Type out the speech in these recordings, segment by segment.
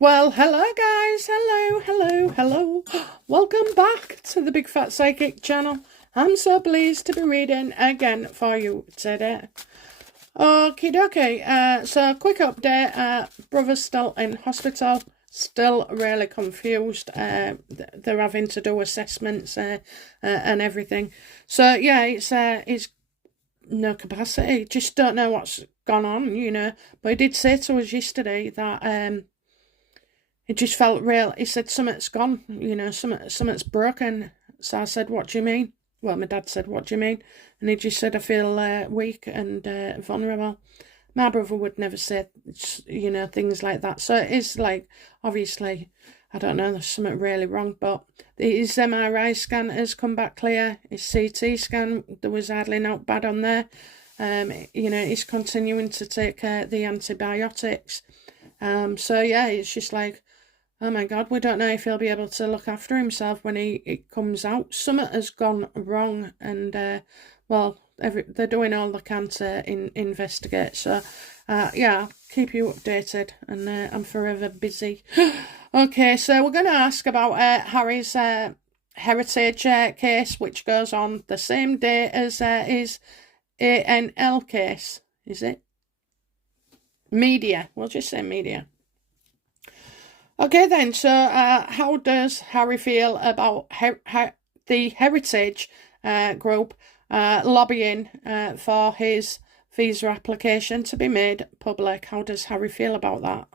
Well, hello guys, hello. Welcome back to the Big Fat Psychic channel. I'm so pleased to be reading again for you today. Okie dokie, so quick update, brother's still in hospital, still really confused. They're having to do assessments and everything. So yeah, it's no capacity, just don't know what's gone on, but he did say to us yesterday that it just felt real. He said, something's gone, something's broken. So I said, what do you mean? Well, my dad said, what do you mean? And he just said, I feel weak and vulnerable. My brother would never say, things like that. So it is like, obviously, I don't know, there's something really wrong. But his MRI scan has come back clear. His CT scan, there was hardly not bad on there. He's continuing to take the antibiotics. So yeah, it's just like, oh my God, we don't know if he'll be able to look after himself when it comes out. Something has gone wrong, and they're doing all they can to investigate. So, yeah, I'll keep you updated, and I'm forever busy. Okay, so we're going to ask about Harry's heritage case, which goes on the same day as his ANL case. Is it? Media. We'll just say media. Okay then, so how does Harry feel about the Heritage group lobbying for his visa application to be made public? How does Harry feel about that?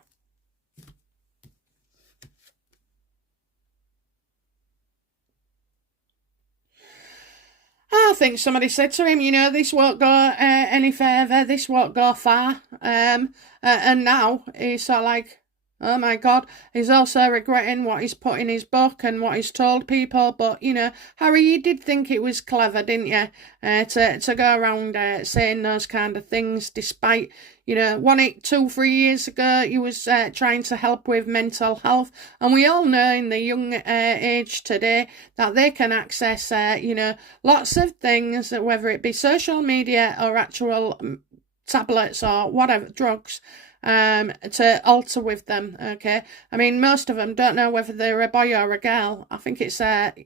I think somebody said to him, this won't go any further, this won't go far. And now he's sort of like, oh my God, he's also regretting what he's put in his book and what he's told people. But, Harry, you did think it was clever, didn't you? To go around saying those kind of things, despite, 3 years ago, he was trying to help with mental health. And we all know in the young age today that they can access, lots of things, whether it be social media or actual tablets or whatever, drugs, to alter with them. Okay, I mean, most of them don't know whether they're a boy or a girl. I think it's I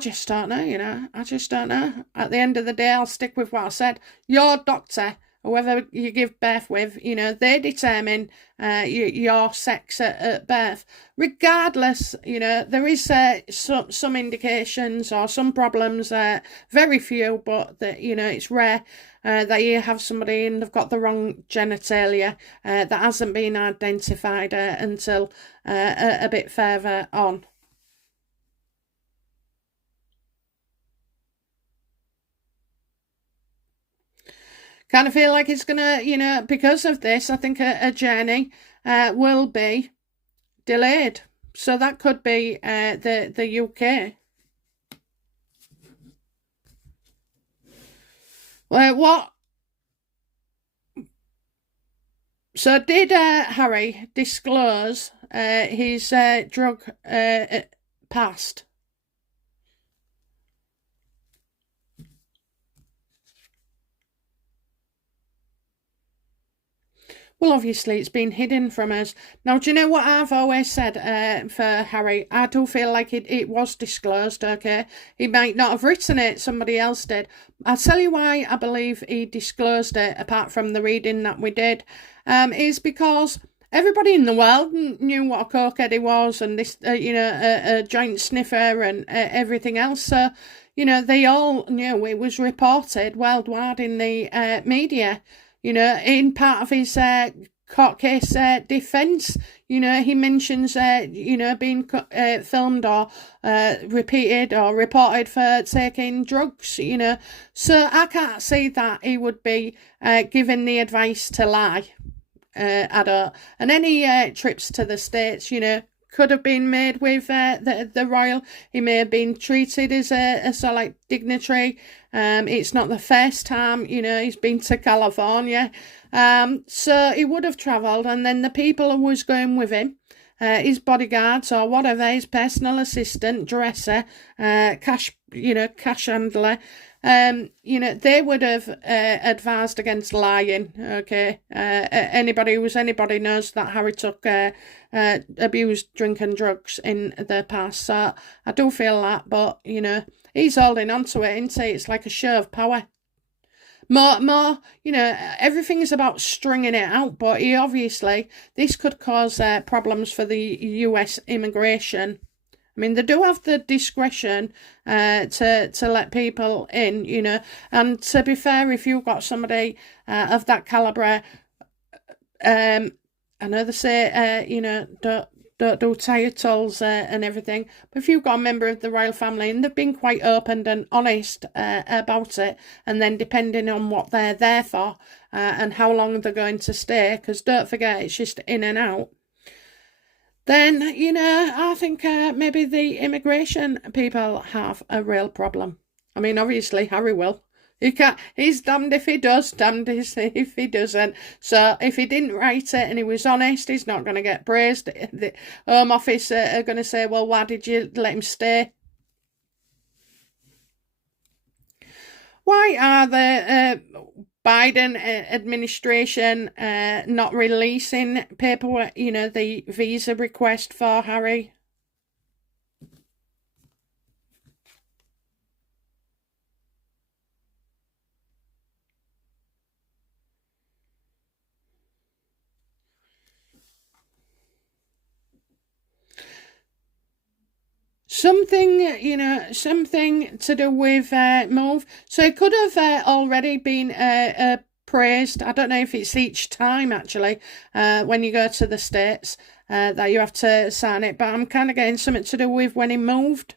just don't know, I just don't know. At the end of the day, I'll stick with what I said. Your doctor, whoever you give birth with, they determine your sex at birth. Regardless, there is some indications or some problems, very few, but that, it's rare that you have somebody and they've got the wrong genitalia that hasn't been identified until a bit further on. Kind of feel like it's gonna, because of this, I think a journey will be delayed. So that could be the UK. Well, what? So did Harry disclose his drug past? Well, obviously, it's been hidden from us. Now, do you know what I've always said for Harry? I do feel like it was disclosed, okay? He might not have written it, somebody else did. I'll tell you why I believe he disclosed it, apart from the reading that we did, is because everybody in the world knew what a cokehead he was and this, a giant sniffer and everything else. So, they all knew. It was reported worldwide in the media. In part of his court case defence, he mentions, being filmed or repeated or reported for taking drugs, So I can't see that he would be given the advice to lie. I don't. And any trips to the States, could have been made with the royal. He may have been treated as a sort of like dignitary. It's not the first time, he's been to California. So he would have travelled, and then the people who was going with him, his bodyguards or whatever, his personal assistant, dresser, cash handler, they would have advised against lying. Okay, anybody who's anybody knows that Harry took abused drink and drugs in the past. So I do feel that, but he's holding on to it, isn't he? It's like a show of power. More, everything is about stringing it out, but this could cause problems for the US immigration. I mean, they do have the discretion to let people in, and to be fair, if you've got somebody of that calibre, I know they say, don't do titles and everything, but if you've got a member of the royal family and they've been quite open and honest about it, and then depending on what they're there for and how long they're going to stay, because don't forget it's just in and out, then I think maybe the immigration people have a real problem. I mean, obviously Harry will. He's damned if he does, damned if he doesn't. So if he didn't write it and he was honest, he's not going to get praised. The Home Office are going to say, well, why did you let him stay? Why are the Biden administration not releasing paperwork, the visa request for Harry? Something to do with move. So it could have already been praised. I don't know if it's each time, actually, when you go to the States, that you have to sign it. But I'm kind of getting something to do with when he moved.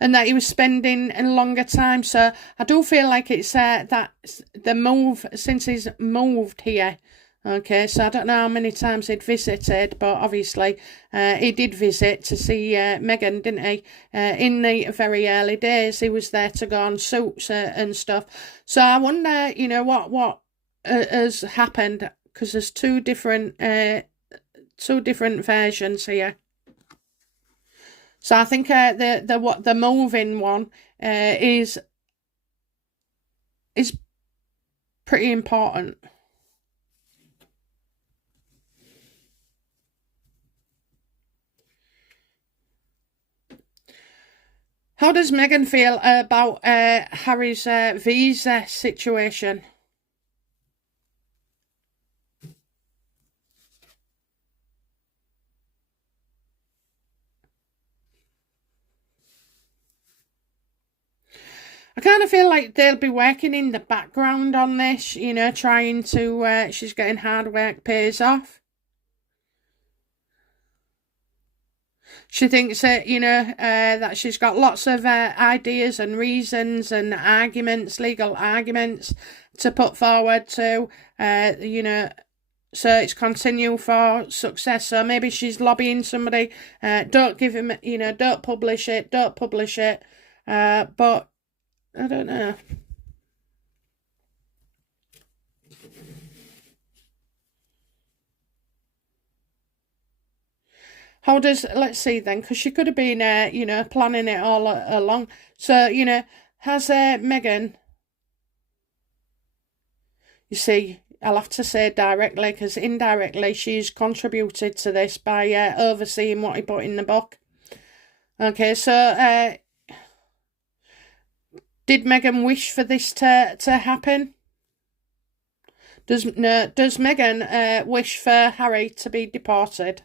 And that he was spending a longer time. So I do feel like it's that the move, since he's moved here. Okay, so I don't know how many times he'd visited, but obviously he did visit to see Meghan, didn't he? In the very early days, he was there to go on suits and stuff. So I wonder, what has happened, because there's two different versions here. So I think the moving one is pretty important. How does Meghan feel about Harry's visa situation? I kind of feel like they'll be working in the background on this, trying to, she's getting hard work pays off. She thinks that, that she's got lots of ideas and reasons and arguments, legal arguments to put forward to, so it's continue for success. So maybe she's lobbying somebody, don't give him, don't publish it. But I don't know. Let's see then, because she could have been, planning it all along. So, has Meghan, you see, I'll have to say directly, because indirectly she's contributed to this by overseeing what he put in the book. Okay, so did Meghan wish for this to happen? Does Meghan wish for Harry to be deported?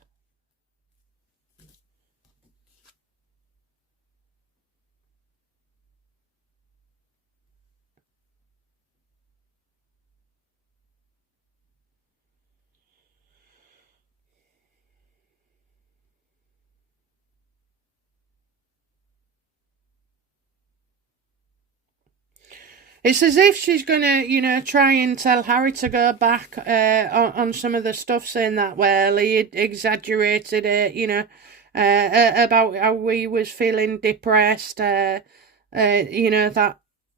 It's as if she's going to, try and tell Harry to go back on some of the stuff, saying that, well, he exaggerated it, about how he was feeling depressed, that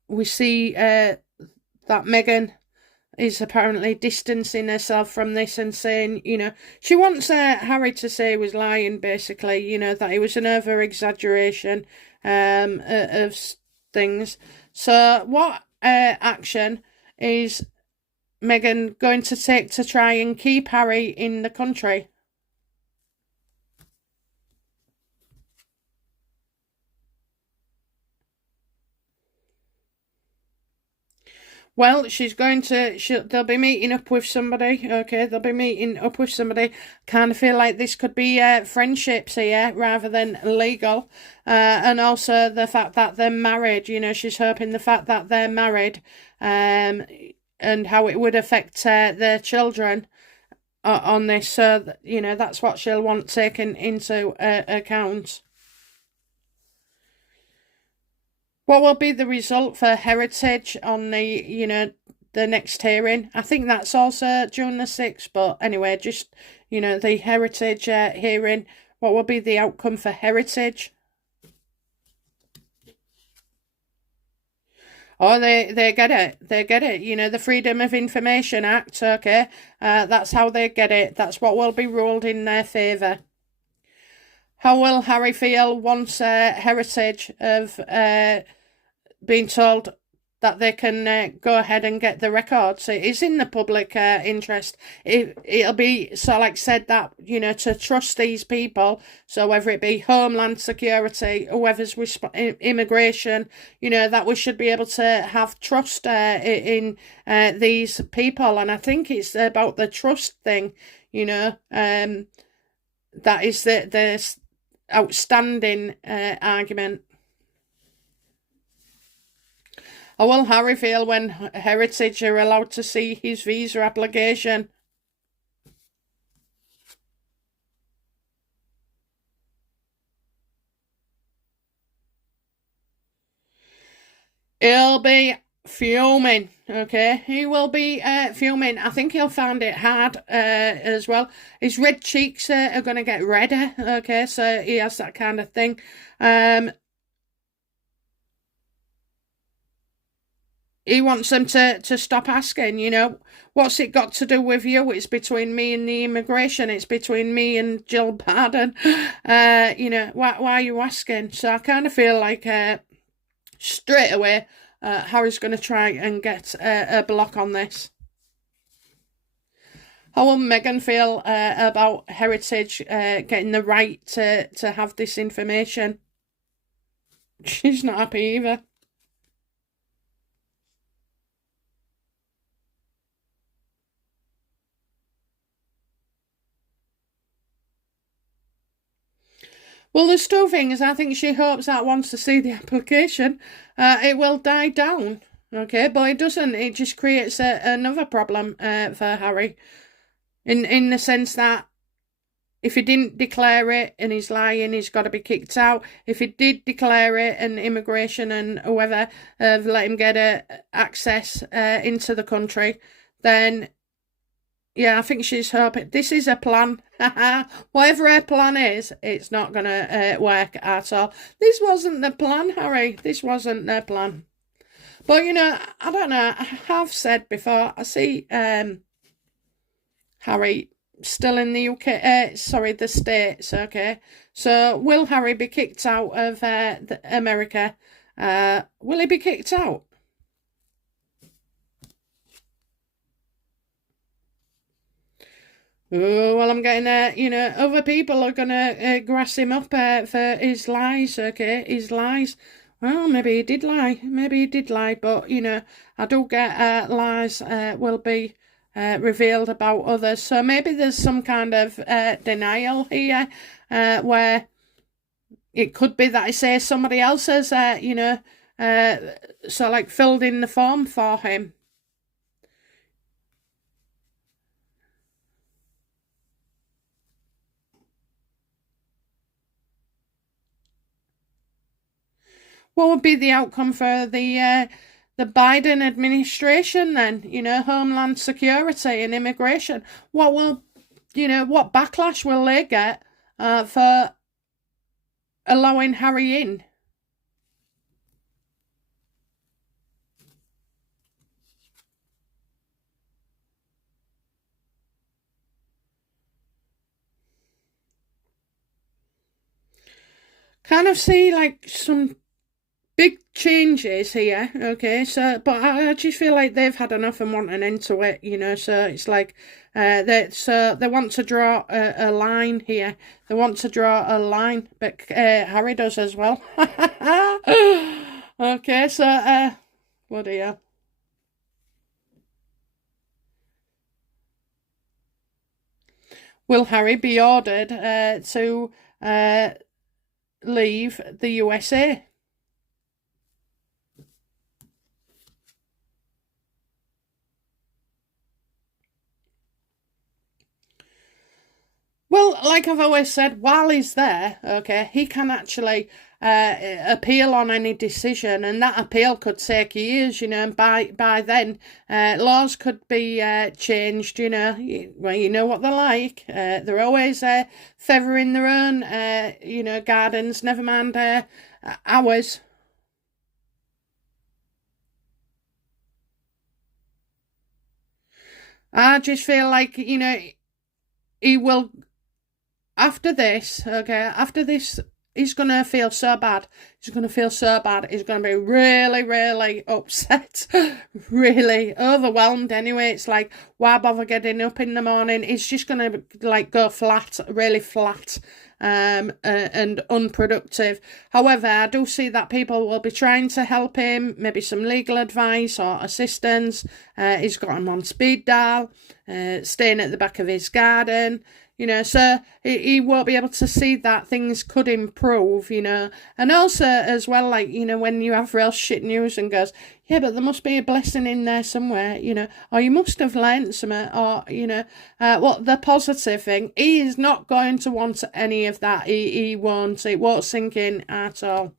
we see that Meghan is apparently distancing herself from this and saying, you know, she wants Harry to say he was lying, basically, you know, that it was an over-exaggeration of things. So what action is Meghan going to take to try and keep Harry in the country? Well, they'll be meeting up with somebody, okay? They'll be meeting up with somebody. Kind of feel like this could be friendships here rather than legal. And also the fact that they're married, you know, she's hoping the fact that they're married and how it would affect their children on this. So, you know, that's what she'll want taken into account. What will be the result for heritage on the, you know, the next hearing? I think that's also June the 6th, but anyway, just, you know, the heritage hearing, what will be the outcome for heritage? Oh, they get it. They get it. You know, the Freedom of Information Act, okay? That's how they get it. That's what will be ruled in their favour. How will Harry feel once heritage of being told that they can go ahead and get the records? It is in the public interest. It'll be so like said that, you know, to trust these people. So whether it be Homeland Security, whoever's immigration, you know, that we should be able to have trust in these people. And I think it's about the trust thing, you know, that is the outstanding argument. How will Harry feel when heritage are allowed to see his visa application? He'll be fuming, okay? He will be fuming. I think he'll find it hard as well. His red cheeks are going to get redder, okay? So he has that kind of thing. He wants them to stop asking, you know, what's it got to do with you? It's between me and the immigration. It's between me and Jill Biden. You know, why are you asking? So I kind of feel like straight away Harry's going to try and get a block on this. How will Meghan feel about heritage getting the right to have this information? She's not happy either. Well, there's two things. I think she hopes that once to see the application, it will die down. Okay, but it doesn't. It just creates another problem for Harry, in the sense that if he didn't declare it and he's lying, he's got to be kicked out. If he did declare it and immigration and whoever have let him get access into the country, then yeah, I think she's hoping this is a plan. Whatever her plan is, it's not going to work at all. This wasn't the plan, Harry. This wasn't the plan. But, you know, I don't know. I have said before, I see Harry still in the UK, sorry, the States, okay? So, will Harry be kicked out of America? Will he be kicked out? Oh, well, I'm getting, you know, other people are going to grass him up for his lies, okay? His lies. Well, maybe he did lie. Maybe he did lie, but, you know, I do get lies will be revealed about others. So maybe there's some kind of denial here where it could be that I say somebody else has, you know, so like filled in the form for him. What would be the outcome for the Biden administration then? You know, Homeland Security and immigration. What will, you know, what backlash will they get for allowing Harry in? kind of see like some big changes here, okay, so, but I just feel like they've had enough and want an end to it, you know, so it's like, they want to draw a line here, they want to draw a line, but Harry does as well. Okay, so, bloody hell. Will Harry be ordered to leave the USA? Well, like I've always said, while he's there, okay, he can actually appeal on any decision, and that appeal could take years, you know, and by then laws could be changed, you know. Well, you know what they're like. They're always feathering their own, you know, gardens, never mind ours. I just feel like, you know, he will... After this, he's going to feel so bad. He's going to feel so bad. He's going to be really, really upset. Really overwhelmed anyway. It's like, why bother getting up in the morning? He's just going to, like, go flat, really flat. And unproductive. However, I do see that people will be trying to help him, maybe some legal advice or assistance. He's got him on speed dial, staying at the back of his garden. You know, so he won't be able to see that things could improve, you know. And also, as well, like, you know, when you have real shit news and goes, yeah, but there must be a blessing in there somewhere, you know, or you must have learnt something, or, you know, the positive thing, he is not going to want any of that. He won't. It won't sink in at all.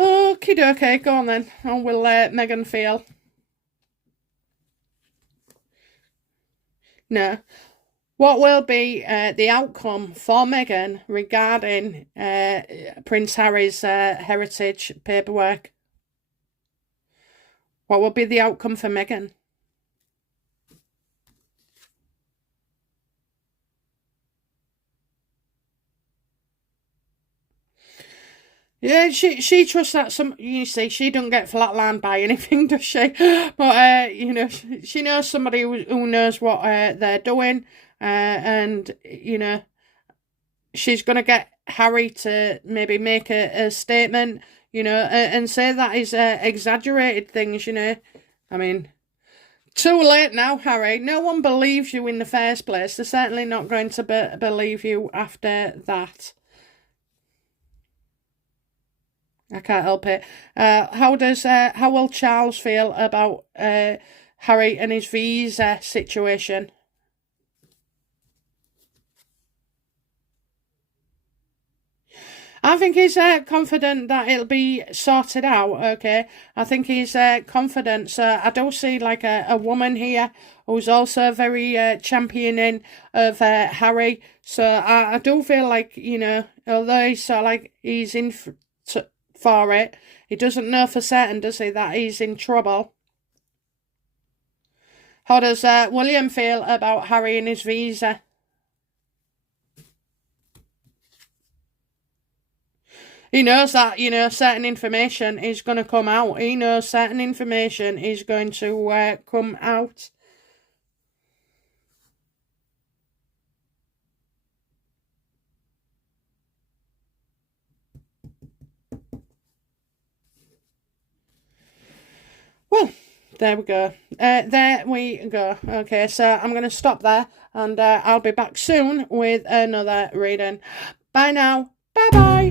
Okie dokie, go on then. How will Meghan feel? No. What will be the outcome for Meghan regarding Prince Harry's heritage paperwork? What will be the outcome for Meghan? Yeah, she trusts that you see, she don't get flatlined by anything, does she? But, you know, she knows somebody who knows what they're doing, and, you know, she's going to get Harry to maybe make a statement, you know, and say that is exaggerated things, you know. I mean, too late now, Harry. No one believes you in the first place. They're certainly not going to believe you after that. I can't help it. How will Charles feel about Harry and his visa situation? I think he's confident that it'll be sorted out, okay? I think he's confident. So I do see like a woman here who's also very championing of Harry. So I do feel like, you know, although he's sort of like he's in for it, he doesn't know for certain, does he, that he's in trouble. How does William feel about Harry and his visa? He knows that, you know, certain information is going to come out. He knows certain information is going to come out. Well, there we go. There we go. Okay, so I'm going to stop there, and I'll be back soon with another reading. Bye now. Bye-bye.